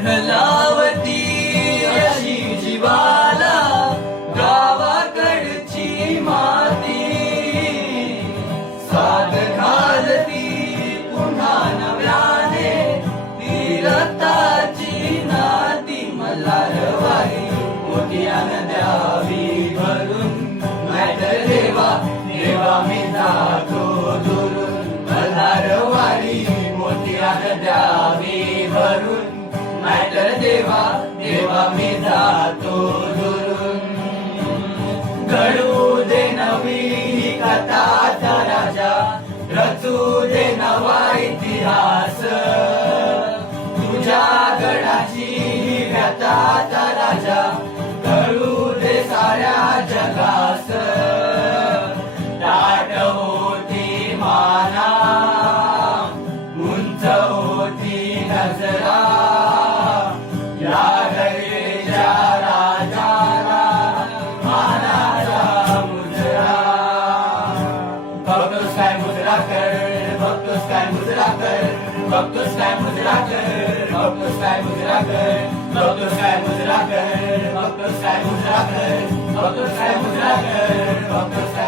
ओढलावती अशी जीवाला गावाकडची माती साद घालती पुन्हा नव्याने ती रक्ताची नाती मल्हारवाडी मोतियानं द्यावी भरून नाहीतर देवा देवा मी जातो दुरून मल्हारवाडी मोतियानं द्यावी भरून नाहीतर देवा देवा मी जातो दुरून घडू दे नवी ही कथाचा राजा रचू दे नवा इतिहास तुझ्या गडाची ही व्यथाचा राजा घडू दे साऱ्या जगास दाट होती माना उंच होती नजरा या गडच्या राजाला मानाचा मुजरा बघतोस काय मुजरा कर बघतोस काय मुजरा कर बघतोस काय मुजरा कर बघतोस काय मुजरा कर बघतोस काय मुजरा कर बघतोस काय मुजरा कर बघतोस काय मुजरा कर बघतोस